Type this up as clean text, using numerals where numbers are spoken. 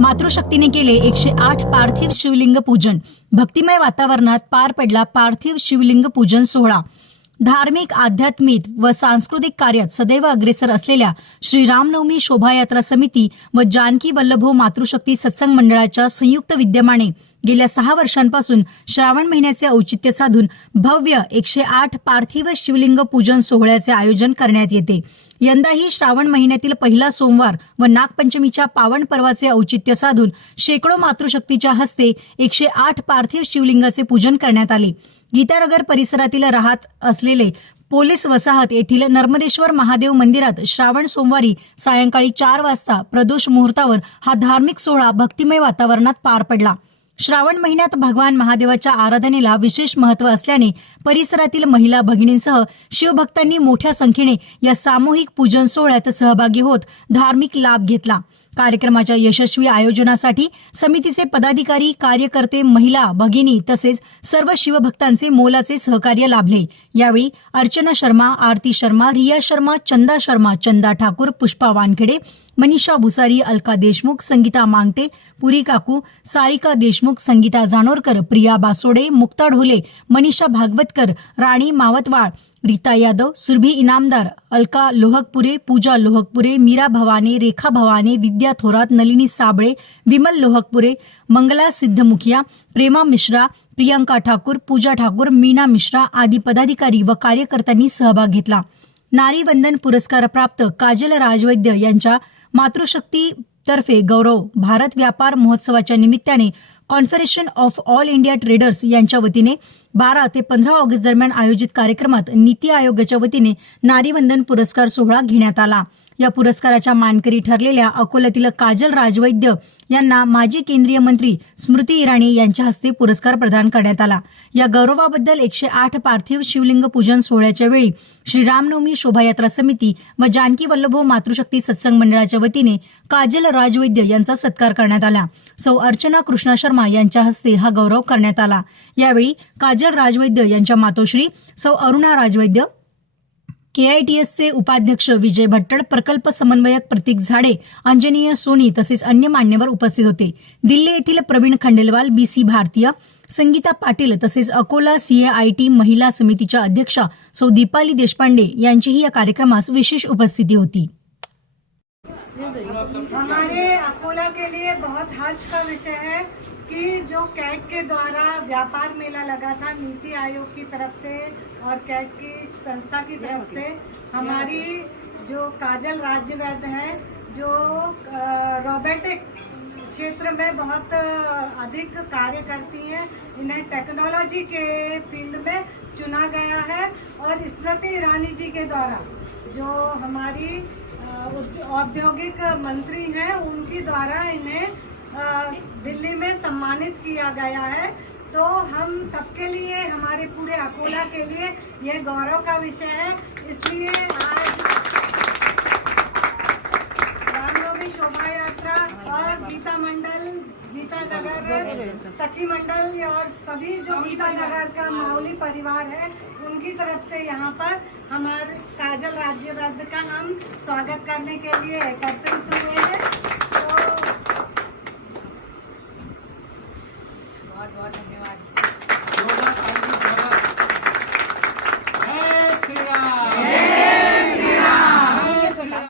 मातृशक्तीने केले 108 पार्थिव शिवलिंग पूजन। भक्तिमय वातावरणात पार पडला पार्थिव शिवलिंग पूजन सोहळा। धार्मिक, आध्यात्मिक व सांस्कृतिक कार्यात सदैव अग्रेसर असलेल्या श्री रामनवमी शोभायात्रा समिती व जानकी वल्लभो मातृशक्ती सत्संग मंडळाच्या संयुक्त विद्यमाने गेल्या 6 वर्षांपासून श्रावण महिन्याचे औचित्य साधून भव्य 108 पार्थिव शिवलिंग पूजन सोहळ्याचे आयोजन करण्यात येते। यंदाही श्रावण महिन्यातील पहिला सोमवार व नागपंचमीच्या पावन पर्वाचे औचित्य साधून शेकडो मातृशक्तीच्या हस्ते 108 पार्थिव शिवलिंगाचे पूजन करण्यात आले। गीतानगर परिसरातील राहत असलेले पोलीस वसाहत येथील नर्मदेश्वर महादेव मंदिरात श्रावण सोमवारी सायंकाळी 4 वाजता प्रदोष मुहूर्तावर हा धार्मिक सोहळा भक्तिमय वातावरणात पार पडला। श्रावण महिन्यात भगवान महादेवाच्या आराधनेला विशेष महत्त्व असल्याने परिसरातील महिला भगिनींसह शिवभक्तांनी मोठ्या संख्येने या सामूहिक पूजन सोहळ्यात सहभागी होत धार्मिक लाभ घेतला। कार्यक्रमाच्या यशस्वी आयोजनासाठी समितीचे पदाधिकारी, कार्यकर्ते, महिला भगिनी तसेच सर्व शिवभक्तांचे मोलाचे सहकार्य लाभले। यावेळी अर्चना शर्मा, आरती शर्मा, रिया शर्मा, चंदा शर्मा, चंदा ठाकूर, पुष्पा वानखेडे, मनीषा भुसारी, अलका देशमुख, संगीता मांगटे, पुरी काकू, सारिका देशमुख, संगीता जानोरकर, प्रिया बासोडे, मुक्ता ढोले, मनीषा भागवतकर, राणी मावतवाळ, रीता यादव, सुरभी इनामदार, अलका लोहकपुरे, पूजा लोहकपुरे, मीरा भवाने, रेखा भवाने, विद्या थोरात, नलिनी साबळे, विमल लोहकपुरे, मंगला सिद्धमुखिया, प्रेमा मिश्रा, प्रियंका ठाकूर, पूजा ठाकूर, मीना मिश्रा आदी पदाधिकारी व कार्यकर्त्यांनी सहभाग घेतला। नारी वंदन पुरस्कार प्राप्त काजल राजवैद्य यांच्या मातृशक्ती तर्फे गौरव भारत व्यापार महोत्सवाच्या निमित्ताने confederation of all India traders यांच्या वतीने 12 ते 15 ऑगस्ट दरम्यान आयोजित कार्यक्रमात नीती आयोगाच्या वतीने नारी वंदन पुरस्कार सोहळा घेण्यात आला। या पुरस्काराच्या मानकरी ठरलेल्या अकोल्यातील काजल राजवैद्य यांना माजी केंद्रीय मंत्री स्मृती इराणी यांच्या हस्ते पुरस्कार प्रदान करण्यात आला। या गौरवाबद्दल 108 पार्थिव शिवलिंग पूजन सोहळ्याच्या वेळी श्री रामनवमी शोभायात्रा समिती व जानकी वल्लभो मातृशक्ती सत्संग मंडळाच्या वतीने काजल राजवैद्य यांचा सत्कार करण्यात आला। सौ अर्चना कृष्णा शर्मा यांच्या हस्ते हा गौरव करण्यात आला। यावेळी काजल राजवैद्य यांच्या मातोश्री सौ अरुणा राजवैद्य, KITSचे उपाध्यक्ष विजय भट्टड, प्रकल्प समन्वयक प्रतीक झाडे, अंजनीय सोनी तसेच अन्य मान्यवर उपस्थित होते। दिल्ली येथील प्रवीण खंडेलवाल, BC भारतीय, संगीता पाटील तसेच अकोला CAIT महिला समितीच्या अध्यक्षा सौ दीपाली देशपांडे यांचीही या कार्यक्रमास विशेष उपस्थिती होती। हमारे अकोला के लिए बहुत हर्ष का विषय है कि जो कैट के द्वारा व्यापार मेला लगा था नीति आयोग की तरफ से और कैट की संस्था की तरफ से हमारी जो काजल राज्यवैद्य हैं जो रोबोटिक क्षेत्र में बहुत अधिक कार्य करती हैं, इन्हें टेक्नोलॉजी के फील्ड में चुना गया है और स्मृति ईरानी जी के द्वारा जो हमारी औद्योगिक मंत्री हैं उनके द्वारा इन्हें दिल्ली में सम्मानित किया गया है। तो हम सबके लिए, हमारे पूरे अकोला के लिए यह गौरव का विषय है। इसलिए आज रामनवमी शोभा यात्रा और गीता मंडल, गीता नगर सखी मंडल और सभी जो गीता नगर का माउली परिवार है उनकी तरफ से यहाँ पर हमारे काजल राज्यवैद्य का हम स्वागत करने के लिए एकत्र